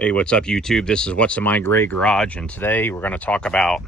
Hey, what's up YouTube? This is What's in My Gray Garage, and today we're going to talk about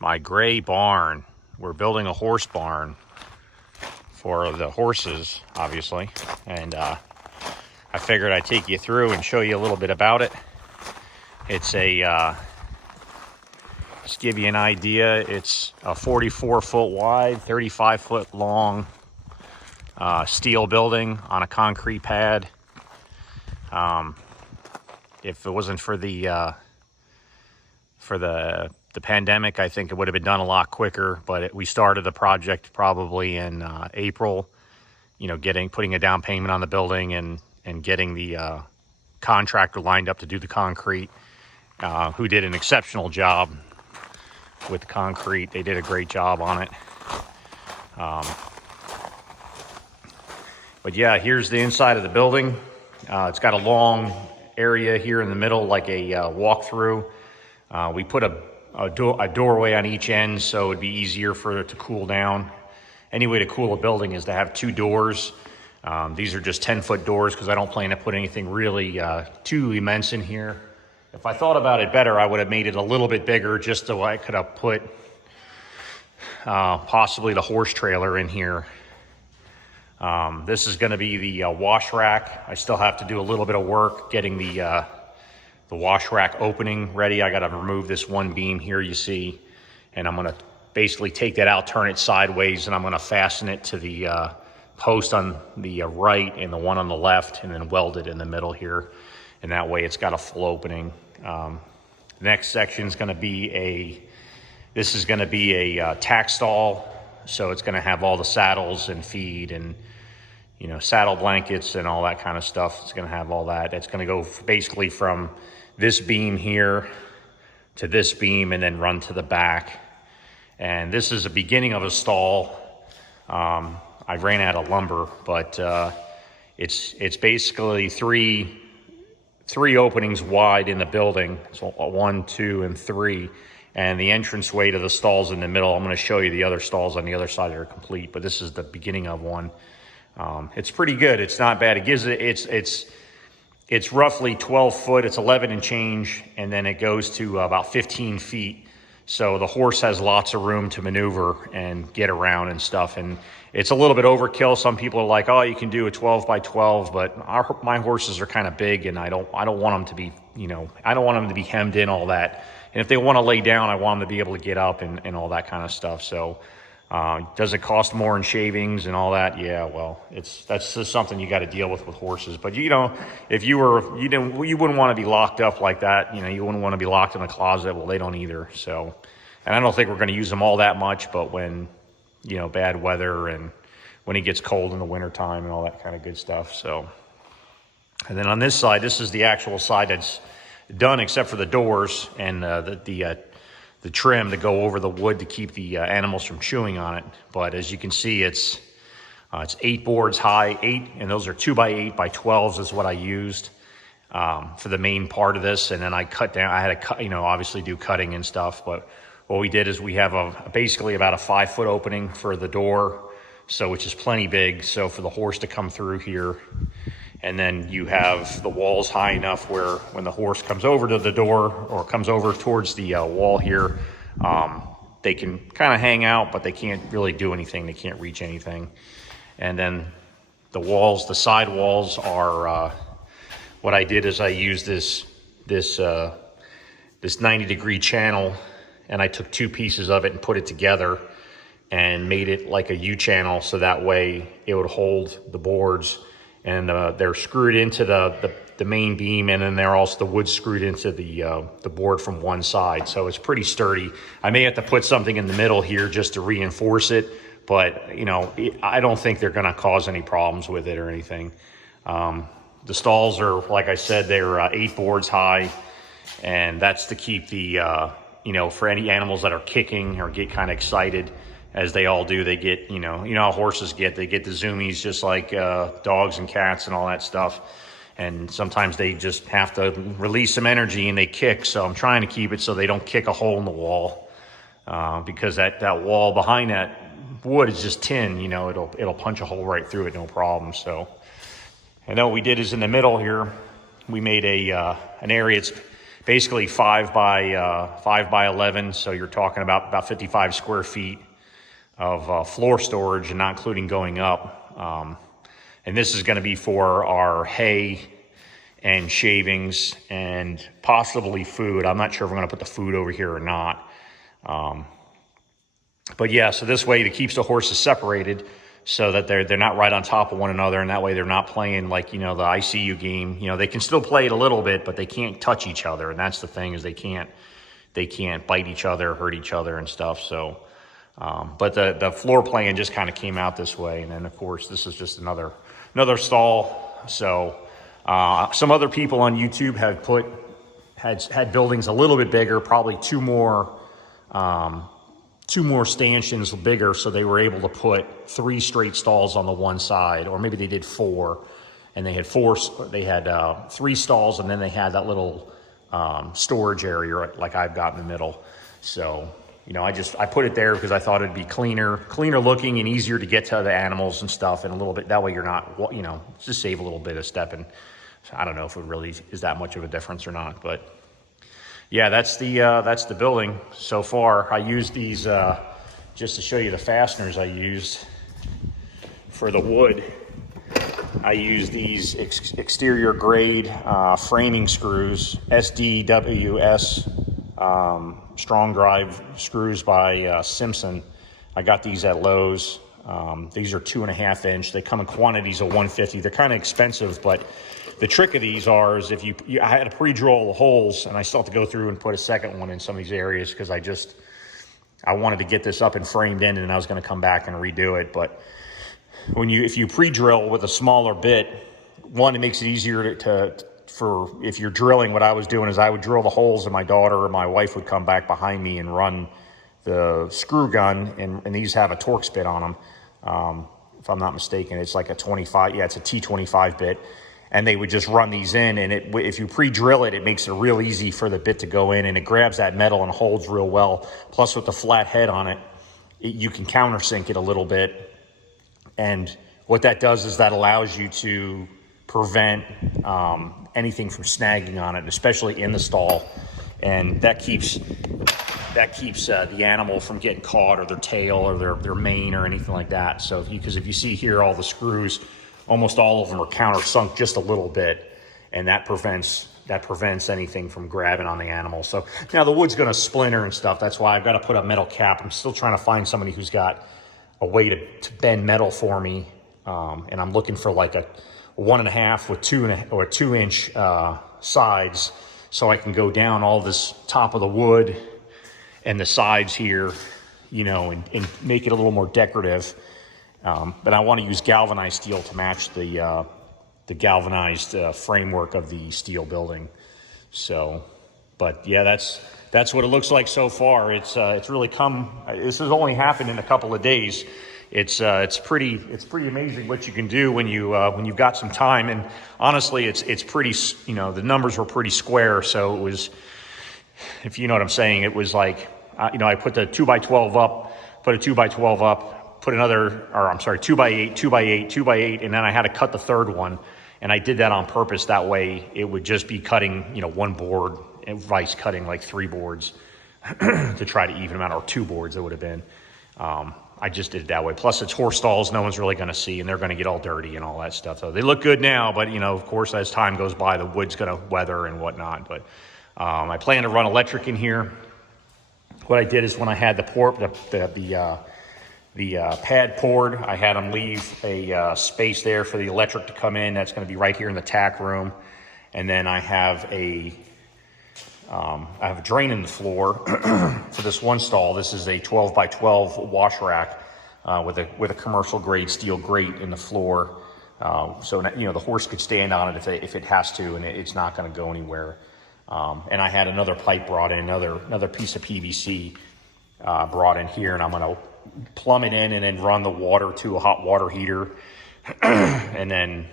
my gray barn. We're building a horse barn for the horses, obviously, and I figured I'd take you through and show you a little bit about it. It's a, just give you an idea, it's a 44-foot wide, 35-foot long steel building on a concrete pad. If it wasn't for the pandemic, I think it would have been done a lot quicker. But we started the project probably in April. You know, putting a down payment on the building and getting the contractor lined up to do the concrete, who did an exceptional job with the concrete. They did a great job on it. But yeah, here's the inside of the building. It's got a long area here in the middle, like a walk-through. We put a doorway on each end, so it'd be easier for it to cool down. Any way to cool a building is to have two doors. These are just 10-foot doors because I don't plan to put anything really too immense in here. If I thought about it better, I would have made it a little bit bigger, just so I could have put possibly the horse trailer in here. This is going to be the wash rack. I still have to do a little bit of work getting the wash rack opening ready. I got to remove this one beam here you see, and I'm going to basically take that out, turn it sideways, and I'm going to fasten it to the post on the right and the one on the left, and then weld it in the middle here. And that way it's got a full opening. The next section is going to be this is going to be a tack stall. So it's going to have all the saddles and feed and, you know, saddle blankets and all that kind of stuff. It's going to have all that. It's going to go basically from this beam here to this beam and then run to the back. And this is the beginning of a stall. I ran out of lumber, but it's basically three openings wide in the building. So 1, 2, and 3. And the entranceway to the stalls in the middle. I'm going to show you the other stalls on the other side that are complete, but this is the beginning of one. It's pretty good. It's not bad. It gives it, it's roughly 12 foot. It's 11 and change, and then it goes to about 15 feet. So the horse has lots of room to maneuver and get around and stuff. And it's a little bit overkill. Some people are like, "Oh, you can do a 12 by 12," but my horses are kind of big, and I don't want them to be, you know, I don't want them to be hemmed in all that. And if they want to lay down, I want them to be able to get up and all that kind of stuff. So does it cost more in shavings and all that? Yeah, well, that's just something you got to deal with horses. But, you know, if you wouldn't want to be locked up like that. You know, you wouldn't want to be locked in a closet. Well, they don't either. So, and I don't think we're going to use them all that much. But when, you know, bad weather and when it gets cold in the wintertime and all that kind of good stuff. So, and then on this side, this is the actual side that's done except for the doors and the trim to go over the wood to keep the animals from chewing on it. But as you can see, it's 8 boards high, 8, and those are 2 by 8 by 12s is what I used for the main part of this. And then I cut down. I had to cut, you know, obviously do cutting and stuff. But what we did is we have basically about a 5-foot opening for the door, so which is plenty big. So for the horse to come through here. And then you have the walls high enough where when the horse comes over to the door or comes over towards the wall here, they can kind of hang out, but they can't really do anything. They can't reach anything. And then the walls, the side walls are, what I did is I used this 90-degree channel, and I took 2 pieces of it and put it together and made it like a U-channel, so that way it would hold the boards. And they're screwed into the main beam, and then they're also the wood screwed into the board from one side. So it's pretty sturdy. I may have to put something in the middle here just to reinforce it, but you know, I don't think they're going to cause any problems with it or anything. The stalls are, like I said, they're 8 boards high, and that's to keep the you know, for any animals that are kicking or get kind of excited. As they all do, they get, you know how horses get. They get the zoomies just like dogs and cats and all that stuff. And sometimes they just have to release some energy and they kick. So I'm trying to keep it so they don't kick a hole in the wall, because that wall behind that wood is just tin. You know, it'll punch a hole right through it, no problem. So And then what we did is in the middle here, we made an area. It's basically 5 by 11. So you're talking about 55 square feet of floor storage, and not including going up. And this is going to be for our hay and shavings and possibly food. I'm not sure if we're going to put the food over here or not. But yeah, so this way it keeps the horses separated so that they're not right on top of one another, and that way they're not playing like, the ICU game. They can still play it a little bit, but they can't touch each other, and that's the thing, is they can't bite each other, hurt each other and stuff. So but the floor plan just kind of came out this way. And then of course this is just another stall. So some other people on YouTube have had buildings a little bit bigger, probably two more stanchions bigger, so they were able to put 3 straight stalls on the one side, or maybe they did 4, and they had 3 stalls, and then they had that little storage area like I've got in the middle. So I put it there because I thought it'd be cleaner looking and easier to get to the animals and stuff, and a little bit that way you're not, just save a little bit of stepping. So I don't know if it really is that much of a difference or not, but yeah, that's the building so far. I used these just to show you the fasteners I used for the wood. I used these exterior grade framing screws, SDWS strong drive screws by Simpson. I got these at Lowe's. These are 2.5 inch. They come in quantities of 150. They're kind of expensive, but the trick of these is if I had to pre-drill all the holes, and I still have to go through and put a second one in some of these areas because I wanted to get this up and framed in, and I was going to come back and redo it. But if you pre-drill with a smaller bit, one, it makes it easier for if you're drilling. What I was doing is I would drill the holes, and my daughter or my wife would come back behind me and run the screw gun, and these have a Torx bit on them. If I'm not mistaken, it's like a 25. Yeah, it's a T25 bit. And they would just run these in, and if you pre-drill it, it makes it real easy for the bit to go in, and it grabs that metal and holds real well. Plus, with the flat head on it, you can countersink it a little bit. And what that does is that allows you to prevent anything from snagging on it, especially in the stall. And that keeps the animal from getting caught, or their tail, or their mane, or anything like that. So because if you see here, all the screws, almost all of them are countersunk just a little bit, and that prevents anything from grabbing on the animal. So now the wood's going to splinter and stuff. That's why I've got to put a metal cap. I'm still trying to find somebody who's got a way to bend metal for me, and I'm looking for like a 1.5 with 2 inch sides, so I can go down all this top of the wood and the sides here, and make it a little more decorative. But I want to use galvanized steel to match the galvanized framework of the steel building. So, but yeah, that's what it looks like so far. It's really come. This has only happened in a couple of days. It's pretty amazing what you can do when you've got some time. And honestly, it's pretty. The numbers were pretty square. So it was, if you know what I'm saying, it was like I put the 2x12 up, put a 2x12 up. Put another, 2x8, 2x8, 2x8, and then I had to cut the third one, and I did that on purpose. That way, it would just be cutting, one board, and vice cutting like 3 boards to try to even them out, or 2 boards it would have been. I just did it that way. Plus, it's horse stalls; no one's really going to see, and they're going to get all dirty and all that stuff. So they look good now, but of course, as time goes by, the wood's going to weather and whatnot. But I plan to run electric in here. What I did is when I had the pad poured, I had them leave a space there for the electric to come in. That's going to be right here in the tack room. And then I have a drain in the floor for this one stall. This is a 12 by 12 wash rack with a commercial grade steel grate in the floor. So the horse could stand on it if it has to, and it's not going to go anywhere. And I had another pipe brought in, another piece of PVC brought in here, and I'm going to plumb it in and then run the water to a hot water heater, and then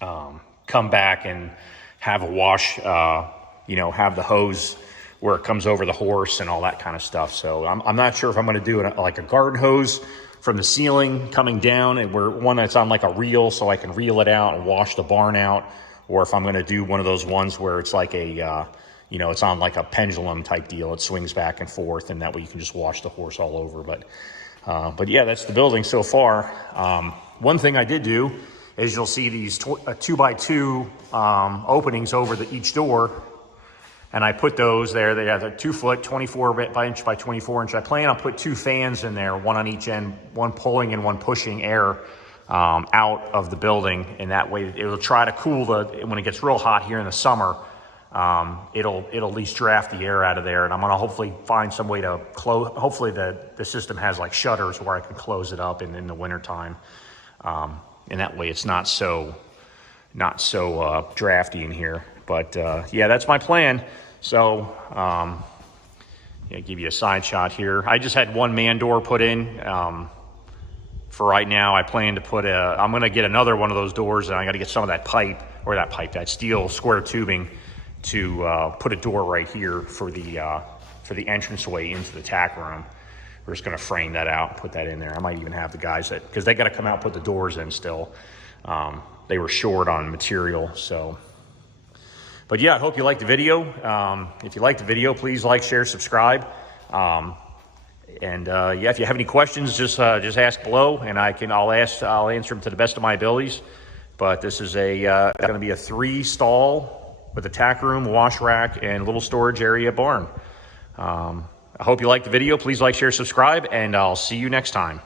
come back and have a wash, have the hose where it comes over the horse and all that kind of stuff. So I'm not sure if I'm going to do like a garden hose from the ceiling coming down, and we're one that's on like a reel, so I can reel it out and wash the barn out. Or if I'm going to do one of those ones where it's like a, you know, it's on like a pendulum type deal. It swings back and forth, and that way you can just wash the horse all over. But yeah, that's the building so far. One thing I did do is you'll see these 2x2 openings over each door. And I put those there. They have a 2 foot, 24 inch by 24 inch. I plan on put 2 fans in there, one on each end, one pulling and one pushing air out of the building. And that way it'll try to cool when it gets real hot here in the summer, it'll at least draft the air out of there. And I'm gonna hopefully find some way to close, hopefully the system has like shutters where I can close it up in the winter time. And that way it's not so drafty in here. But yeah, that's my plan. So yeah, give you a side shot here. I just had one man door put in. For right now, I plan to put I'm gonna get another one of those doors, and I gotta get some of that steel square tubing to put a door right here for the entranceway into the tack room. We're just gonna frame that out and put that in there. I might even have the guys because they gotta come out and put the doors in still. They were short on material, so. But yeah, I hope you liked the video. If you liked the video, please like, share, subscribe. Yeah, if you have any questions, just ask below, and I'll answer them to the best of my abilities. But this is going to be a 3-stall with a tack room, wash rack, and little storage area barn. I hope you liked the video. Please like, share, subscribe, and I'll see you next time.